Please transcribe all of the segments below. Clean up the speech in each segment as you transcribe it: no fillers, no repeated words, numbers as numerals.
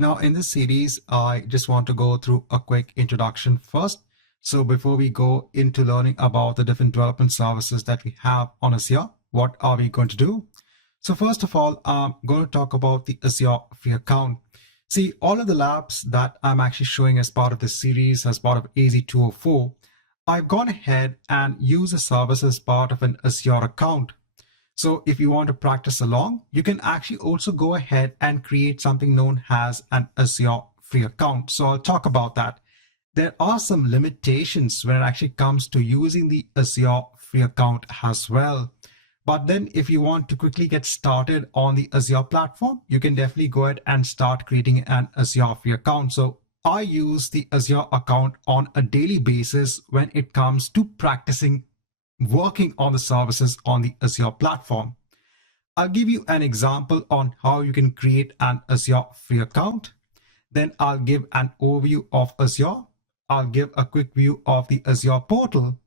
Now in this series, I just want to go through a quick introduction first. So before we go into learning about the different development services that we have on Azure, what are we going to do? So first of all, I'm going to talk about the Azure free account. See, all of the labs that I'm actually showing as part of this series, as part of AZ-204, I've gone ahead and used the service as part of an Azure account. So if you want to practice along, you can actually also go ahead and create something known as an Azure free account. So I'll talk about that. There are some limitations when it actually comes to using the Azure free account as well. But then if you want to quickly get started on the Azure platform, you can definitely go ahead and start creating an Azure free account. So I use the Azure account on a daily basis when it comes to practicing working on the services on the Azure platform. I'll give you an example on how you can create an Azure free account. Then I'll give an overview of Azure. I'll give a quick view of the Azure portal.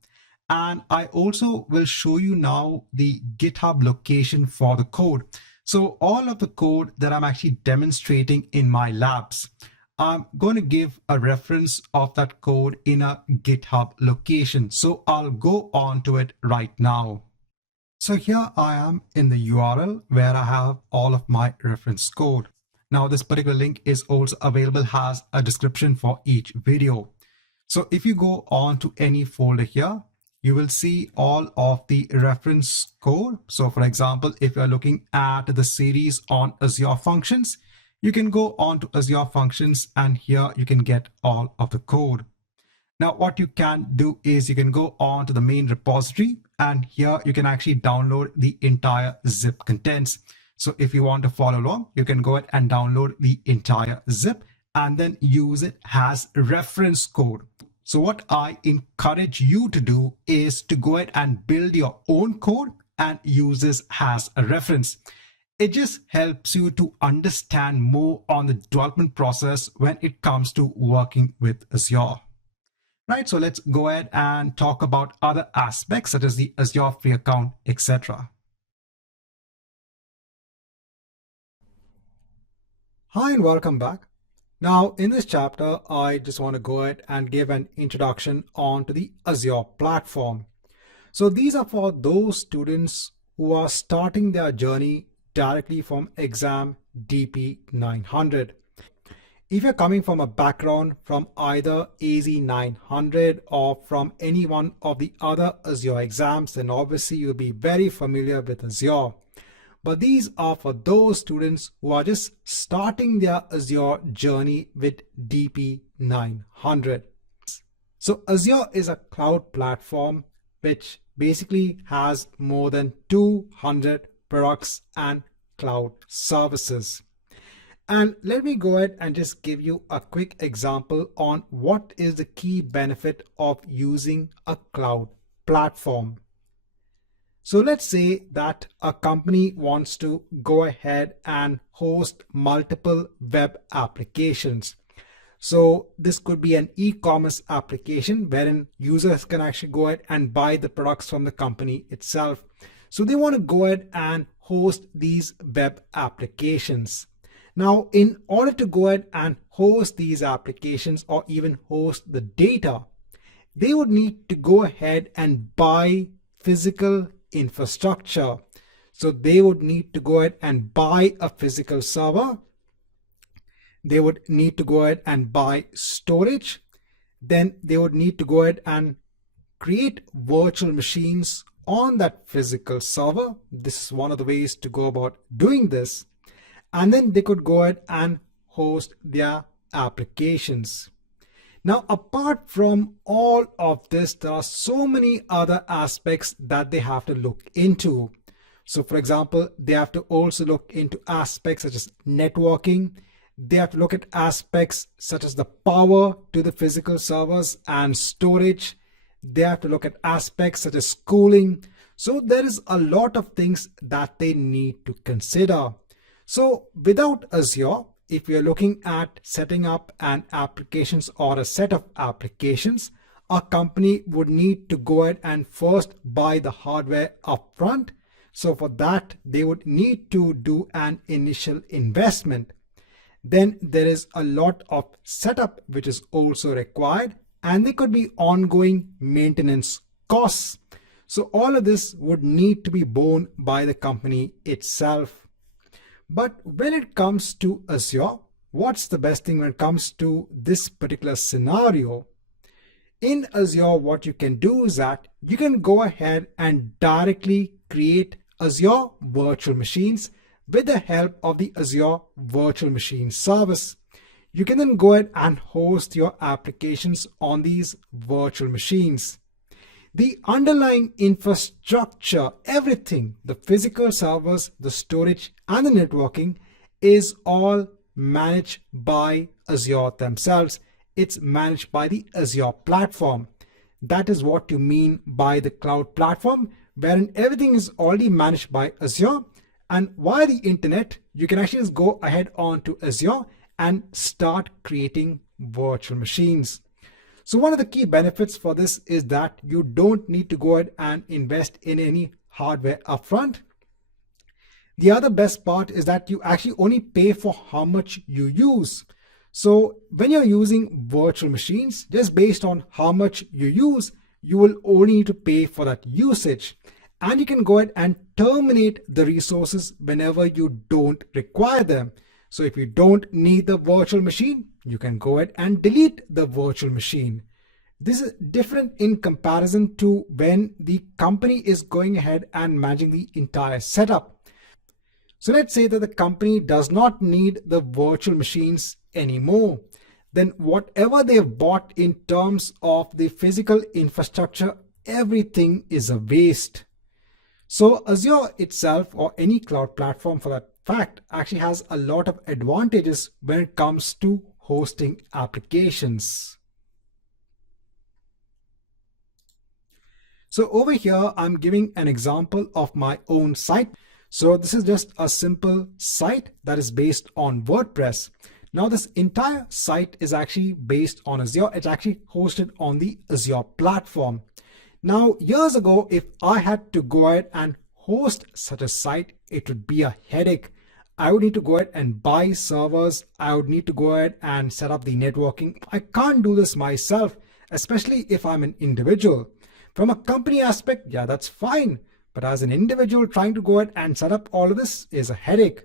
And I also will show you now the GitHub location for the code. So all of the code that I'm actually demonstrating in my labs, I'm going to give a reference of that code in a GitHub location. So I'll go on to it right now. So here I am in the URL where I have all of my reference code. Now this particular link is also available as a description for each video. So if you go on to any folder here, you will see all of the reference code. So for example, if you're looking at the series on Azure Functions, you can go on to Azure Functions and here you can get all of the code. Now what you can do is you can go on to the main repository and here you can actually download the entire zip contents. So if you want to follow along, you can go ahead and download the entire zip and then use it as reference code. So what I encourage you to do is to go ahead and build your own code and use this as a reference. It just helps you to understand more on the development process when it comes to working with Azure. Right, so let's go ahead and talk about other aspects such as the Azure free account, etc. Hi and welcome back. Now in this chapter, I just want to go ahead and give an introduction onto the Azure platform. So these are for those students who are starting their journey directly from exam DP 900. If you're coming from a background from either AZ 900 or from any one of the other Azure exams, then obviously you'll be very familiar with Azure. But these are for those students who are just starting their Azure journey with DP 900. So Azure is a cloud platform which basically has more than 200 products and cloud services. And let me go ahead and just give you a quick example on what is the key benefit of using a cloud platform. So let's say that a company wants to go ahead and host multiple web applications. So this could be an e-commerce application wherein users can actually go ahead and buy the products from the company itself. So they want to go ahead and host these web applications. Now, in order to go ahead and host these applications or even host the data, they would need to go ahead and buy physical infrastructure. So they would need to go ahead and buy a physical server. They would need to go ahead and buy storage. Then they would need to go ahead and create virtual machines on that physical server. This is one of the ways to go about doing this. And then they could go ahead and host their applications. Now, apart from all of this, there are so many other aspects that they have to look into. So for example, they have to also look into aspects such as networking. They have to look at aspects such as the power to the physical servers and storage. They have to look at aspects such as cooling. So there is a lot of things that they need to consider. So without Azure, if you're looking at setting up an applications or a set of applications, a company would need to go ahead and first buy the hardware upfront. So for that, they would need to do an initial investment. then there is a lot of setup which is also required, and there could be ongoing maintenance costs. So all of this would need to be borne by the company itself. But when it comes to Azure, what's the best thing when it comes to this particular scenario? In Azure, what you can do is that you can go ahead and directly create Azure virtual machines with the help of the Azure Virtual Machine Service. You can then go ahead and host your applications on these virtual machines. The underlying infrastructure, everything, the physical servers, the storage, and the networking is all managed by Azure themselves. It's managed by the Azure platform. That is what you mean by the cloud platform, wherein everything is already managed by Azure. And via the internet, you can actually just go ahead onto Azure and start creating virtual machines. So one of the key benefits for this is that you don't need to go ahead and invest in any hardware upfront. The other best part is that you actually only pay for how much you use. So when you're using virtual machines, just based on how much you use, you will only need to pay for that usage. And you can go ahead and terminate the resources whenever you don't require them. So if you don't need the virtual machine, you can go ahead and delete the virtual machine. This is different in comparison to when the company is going ahead and managing the entire setup. So let's say that the company does not need the virtual machines anymore. Then whatever they've bought in terms of the physical infrastructure, everything is a waste. So Azure itself, or any cloud platform for that fact, actually has a lot of advantages when it comes to hosting applications. So over here, I'm giving an example of my own site. So this is just a simple site that is based on WordPress. Now this entire site is actually based on Azure. It's actually hosted on the Azure platform. Now, years ago, if I had to go ahead and host such a site, it would be a headache. I would need to go ahead and buy servers. I would need to go ahead and set up the networking. I can't do this myself, especially if I'm an individual. From a company aspect, yeah, that's fine. But as an individual, trying to go ahead and set up all of this is a headache.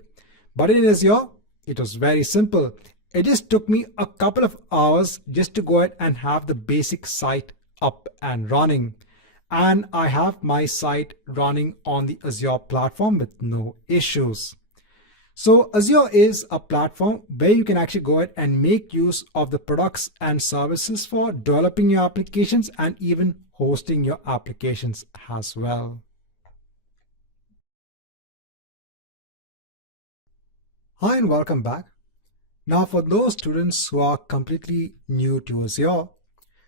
But in Azure, it was very simple. It just took me a couple of hours just to go ahead and have the basic site up and running. And I have my site running on the Azure platform with no issues. So Azure is a platform where you can actually go ahead and make use of the products and services for developing your applications and even hosting your applications as well. Hi and welcome back. Now for those students who are completely new to Azure,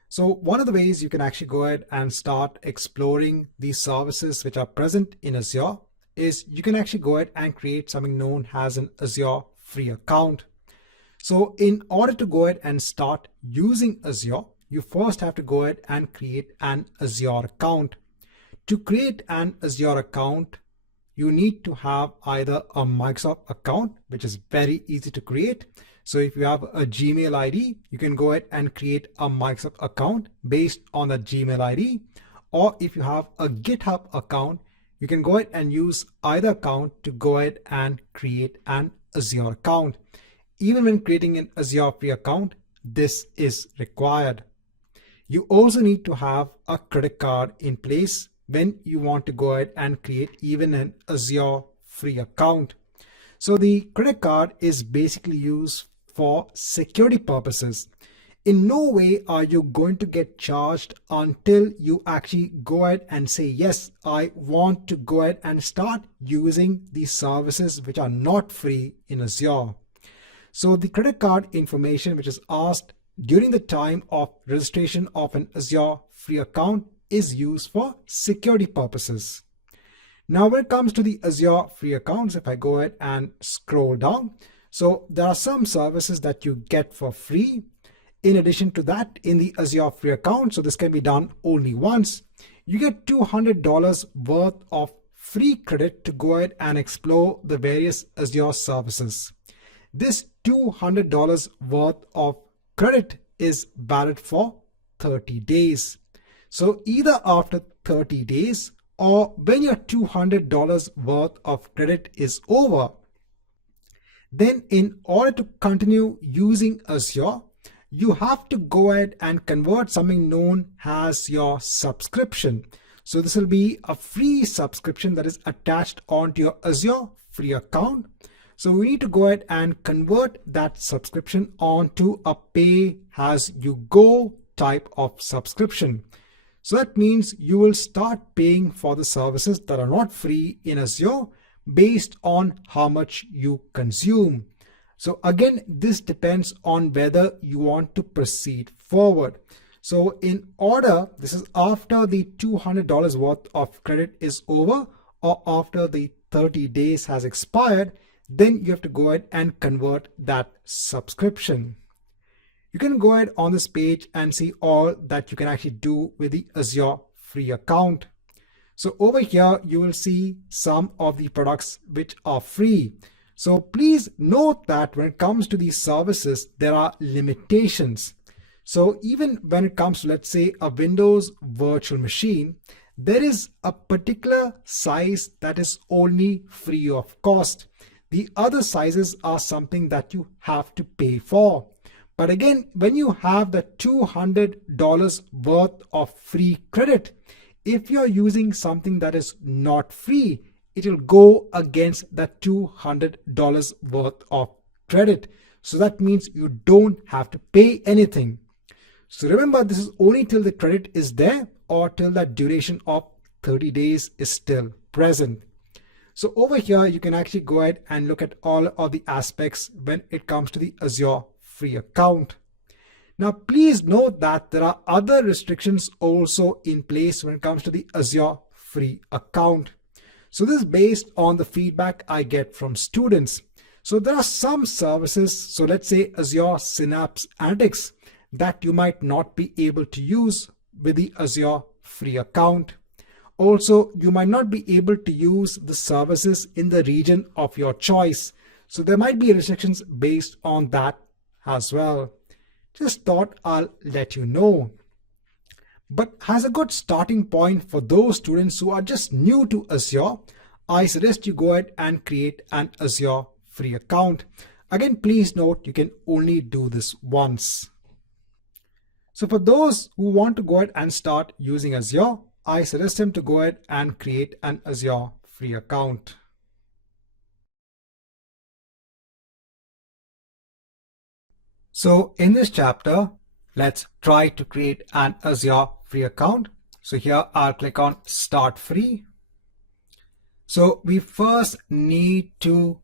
so one of the ways you can actually go ahead and start exploring these services which are present in Azure is you can actually go ahead and create something known as an Azure free account. So in order to go ahead and start using Azure, you first have to go ahead and create an Azure account. To create an Azure account, you need to have either a Microsoft account, which is very easy to create. So if you have a Gmail ID, you can go ahead and create a Microsoft account based on the Gmail ID. Or if you have a GitHub account, you can go ahead and use either account to go ahead and create an Azure account. Even when creating an Azure free account, this is required. You also need to have a credit card in place when you want to go ahead and create even an Azure free account. So the credit card is basically used for security purposes. In no way are you going to get charged until you actually go ahead and say, yes, I want to go ahead and start using these services which are not free in Azure. So the credit card information which is asked during the time of registration of an Azure free account is used for security purposes. Now, when it comes to the Azure free accounts, if I go ahead and scroll down, so there are some services that you get for free. In addition to that, in the Azure free account, so this can be done only once, you get $200 worth of free credit to go ahead and explore the various Azure services. this $200 worth of credit is valid for 30 days. So either after 30 days or when your $200 worth of credit is over, then in order to continue using Azure, you have to go ahead and convert something known as your subscription. So this will be a free subscription that is attached onto your Azure free account. So we need to go ahead and convert that subscription onto a pay-as-you-go type of subscription. So that means you will start paying for the services that are not free in Azure based on how much you consume. So again, this depends on whether you want to proceed forward. So in order, this is after the $200 worth of credit is over or after the 30 days has expired, then you have to go ahead and convert that subscription. You can go ahead on this page and see all that you can actually do with the Azure free account. So over here, you will see some of the products which are free. So please note that when it comes to these services, there are limitations. So even when it comes to, let's say, a Windows virtual machine, there is a particular size that is only free of cost. The other sizes are something that you have to pay for. But again, when you have the $200 worth of free credit, if you're using something that is not free, it will go against that $200 worth of credit. So that means you don't have to pay anything. So remember, this is only till the credit is there or till that duration of 30 days is still present. So over here, you can actually go ahead and look at all of the aspects when it comes to the Azure free account. Now, please note that there are other restrictions also in place when it comes to the Azure free account. So this is based on the feedback I get from students. So there are some services, so let's say Azure Synapse Analytics, that you might not be able to use with the Azure free account. Also, you might not be able to use the services in the region of your choice. So there might be restrictions based on that as well. Just thought I'll let you know. But as a good starting point for those students who are just new to Azure, I suggest you go ahead and create an Azure free account. Again, please note you can only do this once. So for those who want to go ahead and start using Azure, I suggest them to go ahead and create an Azure free account. So in this chapter, let's try to create an Azure free account. So here I'll click on Start Free. So we first need to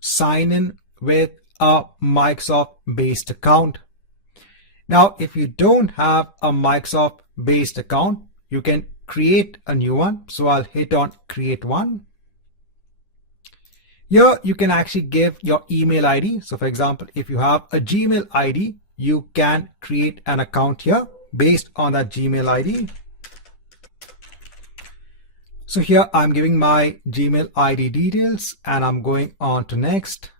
sign in with a Microsoft-based account. Now, if you don't have a Microsoft-based account, you can create a new one. So I'll hit on Create One. Here you can actually give your email ID. So for example, if you have a Gmail ID, you can create an account here based on that Gmail ID. So here I'm giving my Gmail ID details and I'm going on to next.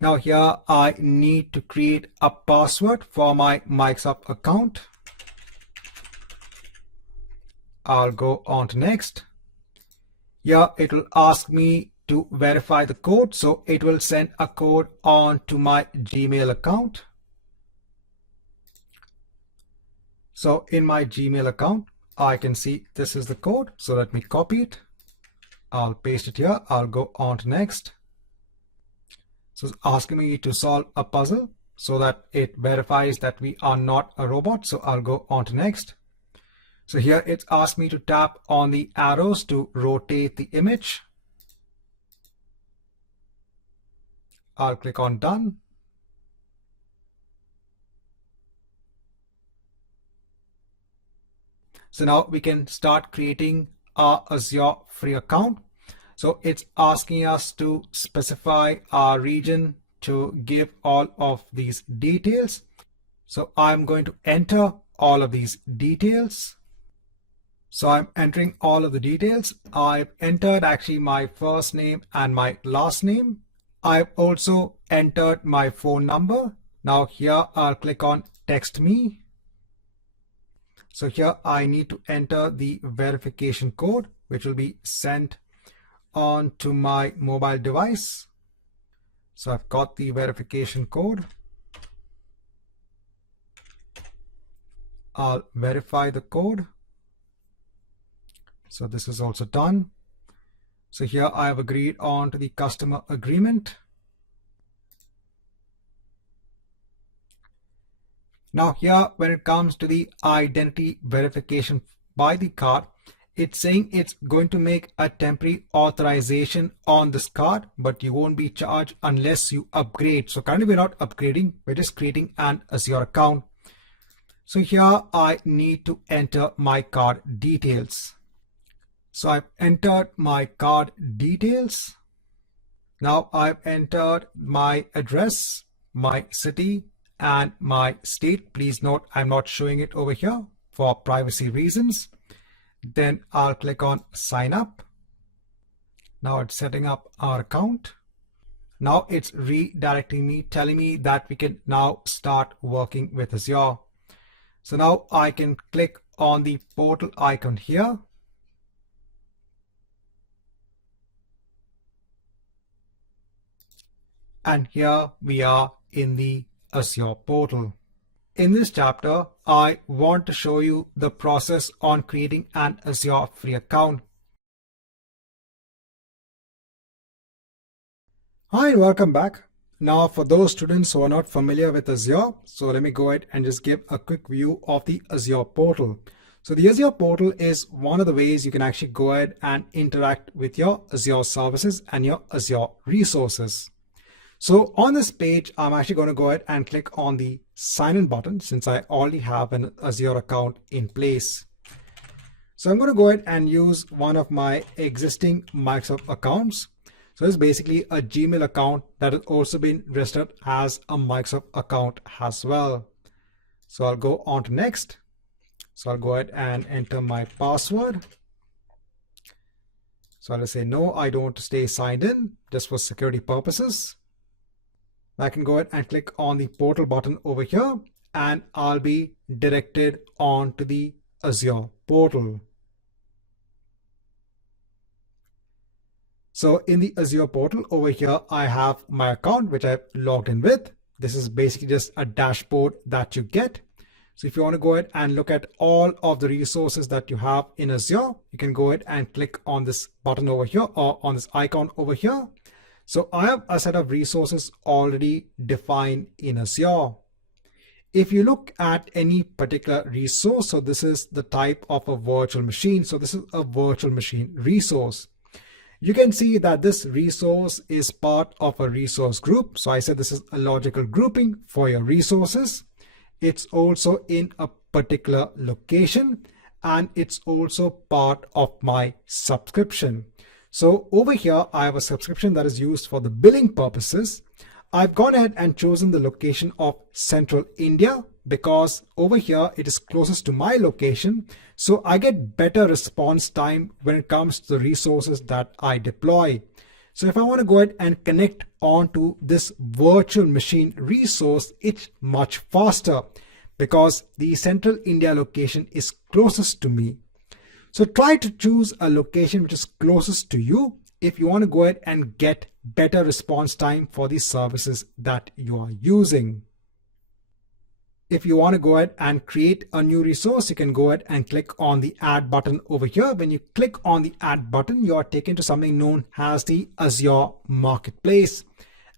Now here I need to create a password for my Microsoft account. I'll go on to next. Here it will ask me to verify the code. So it will send a code on to my Gmail account. So in my Gmail account, I can see this is the code. So let me copy it. I'll paste it here. I'll go on to next. So it's asking me to solve a puzzle so that it verifies that we are not a robot. So I'll go on to next. So here it's asked me to tap on the arrows to rotate the image. I'll click on Done. So now we can start creating our Azure free account. So it's asking us to specify our region to give all of these details. So I'm going to enter all of these details. So I'm entering all of the details. I've entered actually my first name and my last name. I've also entered my phone number. Now here I'll click on text me. So here I need to enter the verification code, which will be sent on to my mobile device. So I've got the verification code. I'll verify the code. So this is also done. So here I have agreed on to the customer agreement. Now here, when it comes to the identity verification by the card, it's saying it's going to make a temporary authorization on this card, but you won't be charged unless you upgrade. So currently we're not upgrading, we're just creating an Azure account. So here I need to enter my card details. So I've entered my card details. Now I've entered my address, my city, and my state. Please note I'm not showing it over here for privacy reasons. Then I'll click on sign up. Now it's setting up our account. Now it's redirecting me, telling me that we can now start working with Azure. So now I can click on the portal icon here. And here we are in the Azure portal. In this chapter, I want to show you the process on creating an Azure free account. Hi, welcome back. Now for those students who are not familiar with Azure, so let me go ahead and just give a quick view of the Azure portal. So the Azure portal is one of the ways you can actually go ahead and interact with your Azure services and your Azure resources. So on this page, I'm actually going to go ahead and click on the sign in button since I already have an Azure account in place. So I'm going to go ahead and use one of my existing Microsoft accounts. So it's basically a Gmail account that has also been registered as a Microsoft account as well. So I'll go on to next. So I'll go ahead and enter my password. So I'll say no, I don't want to stay signed in just for security purposes. I can go ahead and click on the portal button over here and I'll be directed on to the Azure portal. So in the Azure portal over here, I have my account, which I've logged in with. This is basically just a dashboard that you get. So if you want to go ahead and look at all of the resources that you have in Azure, you can go ahead and click on this button over here or on this icon over here. So I have a set of resources already defined in Azure. If you look at any particular resource, so this is the type of a virtual machine. So this is a virtual machine resource. You can see that this resource is part of a resource group. So I said this is a logical grouping for your resources. It's also in a particular location and it's also part of my subscription. So over here, I have a subscription that is used for the billing purposes. I've gone ahead and chosen the location of Central India because over here it is closest to my location. So I get better response time when it comes to the resources that I deploy. So if I want to go ahead and connect onto this virtual machine resource, it's much faster because the Central India location is closest to me. So try to choose a location which is closest to you if you want to go ahead and get better response time for the services that you are using. If you want to go ahead and create a new resource, you can go ahead and click on the add button over here. When you click on the add button, you are taken to something known as the Azure Marketplace.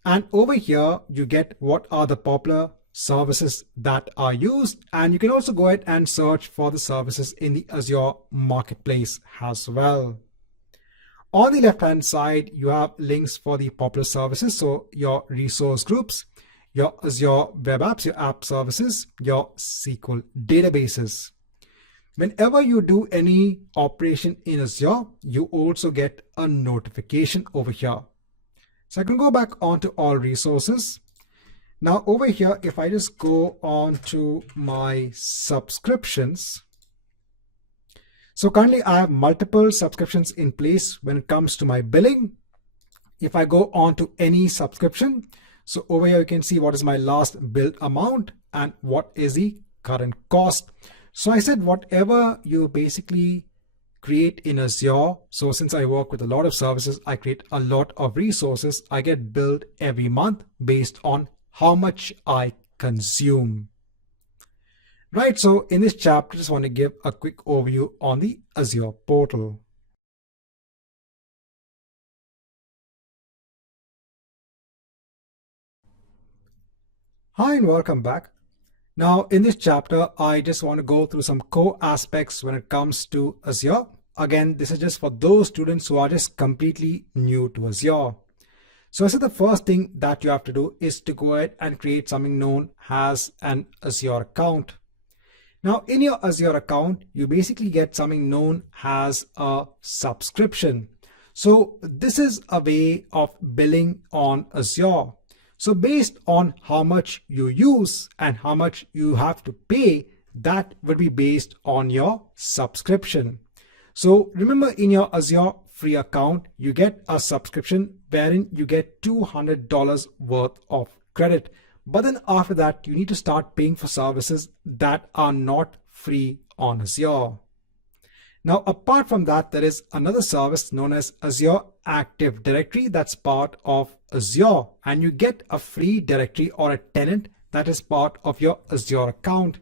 And over here, you get what are the popular services that are used, and you can also go ahead and search for the services in the Azure Marketplace as well. On the left hand side, you have links for the popular services, so your resource groups, your Azure web apps, your app services, your SQL databases. Whenever you do any operation in Azure, you also get a notification over here. So I can go back onto all resources. Now over here, if I just go on to my subscriptions, so currently I have multiple subscriptions in place when it comes to my billing. if I go on to any subscription, so over here you can see what is my last billed amount and what is the current cost. So I said whatever you basically create in Azure. So since I work with a lot of services, I create a lot of resources. I get billed every month based on how much I consume. Right, so in this chapter, I just want to give a quick overview on the Azure portal. Hi and welcome back. Now in this chapter, I just want to go through some core aspects when it comes to Azure. Again, this is just for those students who are just completely new to Azure. So I said the first thing that you have to do is to go ahead and create something known as an Azure account. Now in your Azure account, you basically get something known as a subscription. So this is a way of billing on Azure. So based on how much you use and how much you have to pay, that will be based on your subscription. So remember, in your Azure free account, you get a subscription wherein you get $200 worth of credit. But then after that, you need to start paying for services that are not free on Azure. Now, apart from that, there is another service known as Azure Active Directory that's part of Azure, and you get a free directory or a tenant that is part of your Azure account.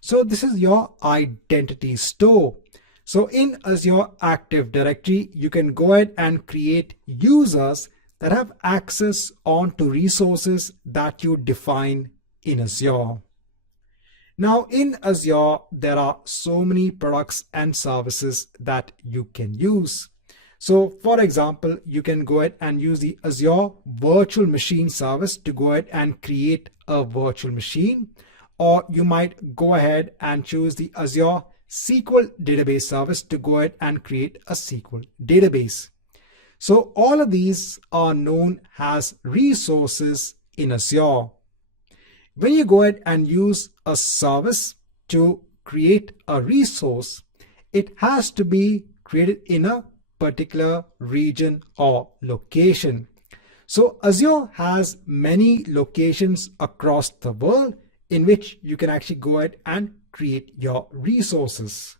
So this is your identity store. So in Azure Active Directory, you can go ahead and create users that have access onto resources that you define in Azure. Now in Azure, there are so many products and services that you can use. So for example, you can go ahead and use the Azure Virtual Machine service to go ahead and create a virtual machine, or you might go ahead and choose the Azure SQL database service to go ahead and create a SQL database. So all of these are known as resources in Azure. When you go ahead and use a service to create a resource, it has to be created in a particular region or location. So Azure has many locations across the world in which you can actually go ahead and create your resources.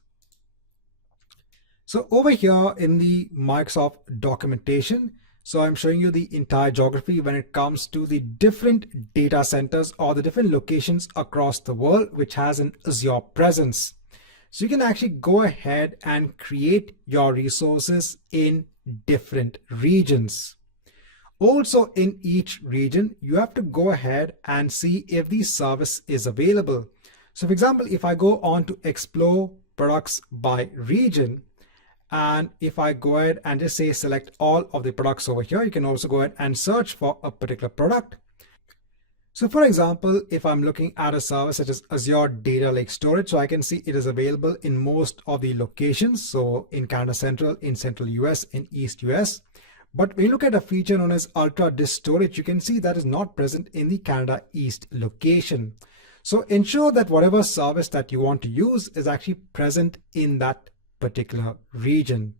So over here in the Microsoft documentation, so I'm showing you the entire geography when it comes to the different data centers or the different locations across the world which has an Azure presence. So you can actually go ahead and create your resources in different regions. Also in each region, you have to go ahead and see if the service is available. So for example, if I go on to explore products by region, and if I go ahead and just say select all of the products over here, you can also go ahead and search for a particular product. So for example, if I'm looking at a service such as Azure Data Lake Storage, so I can see it is available in most of the locations. So in Canada Central, in Central US, in East US. But when you look at a feature known as Ultra Disk Storage, you can see that is not present in the Canada East location. So ensure that whatever service that you want to use is actually present in that particular region.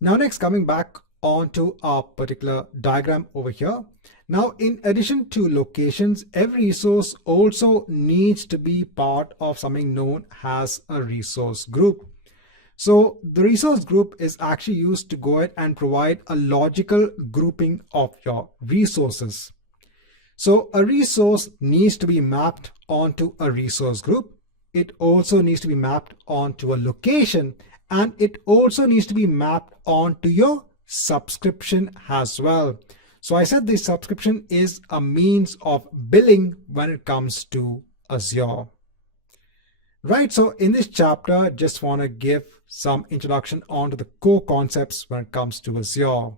Now next, coming back onto our particular diagram over here. Now in addition to locations, every resource also needs to be part of something known as a resource group. So the resource group is actually used to go ahead and provide a logical grouping of your resources. So a resource needs to be mapped onto a resource group. It also needs to be mapped onto a location, and it also needs to be mapped onto your subscription as well. So I said this subscription is a means of billing when it comes to Azure. Right, so in this chapter, just want to give some introduction onto the core concepts when it comes to Azure.